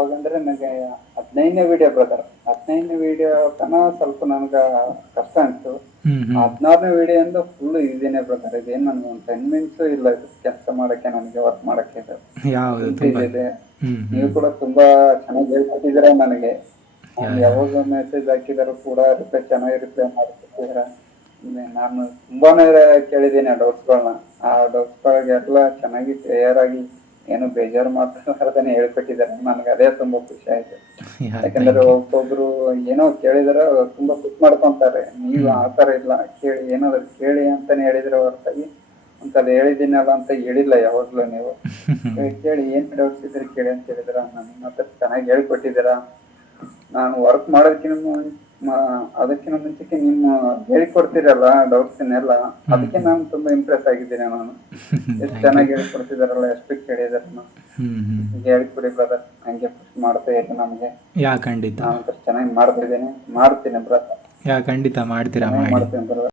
ಯಾವಾಗಂದ್ರೆ ನನಗೆ 15ನೇ video brother. 15ನೇ video ತನ ಸ್ವಲ್ಪ ನನಗೆ ಕಷ್ಟ ಅನಿಸ್ತು. ಹ್ಮ್ ಹ್ಮ್ 16ನೇ ವಿಡಿಯೋಯಿಂದ ಫುಲ್ ಈಸಿನೇ ಬ್ರದರ್. ಇದೇನು ನನಗೆ ಒಂದು 10 ಮಿನಿಟ್ಸು ಇಲ್ಲ ಇದು ಕೆಲಸ ಮಾಡೋಕ್ಕೆ, ನನಗೆ ವರ್ಕ್ ಮಾಡೋಕ್ಕೆ. ಇದು ಯಾವುದು ಫುಲ್ ತುಂಬ. ಈಸಿ ಇದೆ. ಹ್ಮ್ ನೀವು ಹ್ಮ್ ಕೂಡ ತುಂಬಾ ಚೆನ್ನಾಗಿ ಹೇಳ್ಕೊಟ್ಟಿದ್ದೀರಾ ನನಗೆ. ಯಾ ನಾನು ಯಾ ಯಾವಾಗ ಮೆಸೇಜ್ ಹಾಕಿದರೂ ಕೂಡ ಚೆನ್ನಾಗಿ ರಿಪ್ಲೈ ಮಾಡ್ಕೊಟ್ಟಿದ್ದೀರಾ. ನಾನು ತುಂಬಾನೇ ಕೇಳಿದ್ದೀನಿ ಆ ಡೌಟ್ಸ್ಗಳನ್ನ. ಆ ಡೌಟ್ಸ್ಗಳಿಗೆಲ್ಲ ಚೆನ್ನಾಗಿ ಕ್ಲಿಯರ್ ಆಗಿ ಏನು ಬೇಜಾರು ಮಾತಾಡದೇನೆ ಹೇಳ್ಕೊಟ್ಟಿದ್ದಾರೆ. ನನಗೆ ಅದೇ ತುಂಬಾ ಖುಷಿ ಆಯ್ತು. ಯಾ ಯಾಕಂದ್ರೆ ಥ್ಯಾಂಕ್ ಯು. ಒಬ್ಬೊಬ್ರು ಏನೋ ಕೇಳಿದ್ರೆ ತುಂಬಾ ಖುಷಿ ಮಾಡ್ಕೊಂತಾರೆ. ನೀವು ಹ್ಮ್ ಆ ತರ ಇಲ್ಲ, ಕೇಳಿ ಏನಾದ್ರು ಕೇಳಿ ಅಂತಾನೆ ಹೇಳಿದ್ರೆ ಹೊರತಾಗಿ ಒಂದ್ಸಲ ಹೇಳಿದ್ದೀನಲ್ಲ ಅಂತ ಹೇಳಿಲ್ಲ ಯಾವಾಗ್ಲೂ ನೀವು. ಕೇಳಿ ಏನ್ ಡೌಟ್ಸ್ ಇದ್ರೆ ಕೇಳಿ ಅಂತ ಹೇಳಿದ್ರ. ನನ್ನ ಹತ್ರ ಚೆನ್ನಾಗಿ ಹೇಳ್ಕೊಟ್ಟಿದ್ದೀರಾ. ನಾನು ವರ್ಕ್ ಮಾಡೋದಕ್ಕಿಂತ ಅದಕ್ಕಿಂತ ಮುಂಚೆಗೆ ನಿಮ್ಮ ಹೇಳಿಕೊಡ್ತೀರಲ್ಲ ಡೌಟ್ಸ್ನೆಲ್ಲ, ಹ್ಮ್ ಅದಕ್ಕೆ ಹ್ಮ್ ನಾನು ತುಂಬಾ ಇಂಪ್ರೆಸ್ ಆಗಿದ್ದೀನಿ ನಾನು. ಎಷ್ಟು ಥ್ಯಾಂಕ್ ಯು. ಚೆನ್ನಾಗಿ ಹೇಳ್ಕೊಡ್ತಿದಾರಲ್ಲ, ಎಷ್ಟು ಕೇಳಿದಾರಲ್ಲ. ಹ್ಮ್ ಹ್ಮ್ ಈಗ ಹೇಳ್ಕೊಡಿ ಬ್ರದರ್, ಹಂಗೆ ಪುಷ್ ಮಾಡ್ತಾ ಇರಿ ನಮಗೆ. ಯಾ ಖಂಡಿತ. ನಾನು ಚೆನ್ನಾಗಿ ಮಾಡ್ತಾ ಇದ್ದೀನಿ, ಮಾಡ್ತೀನಿ ಬ್ರದರ್. ಯಾ ಖಂಡಿತ ಮಾಡ್ತೀರಾ ಚೆನ್ನಾಗಿ ಮಾಡಿ. ಮಾಡ್ತೀನಿ ಬ್ರದರ್.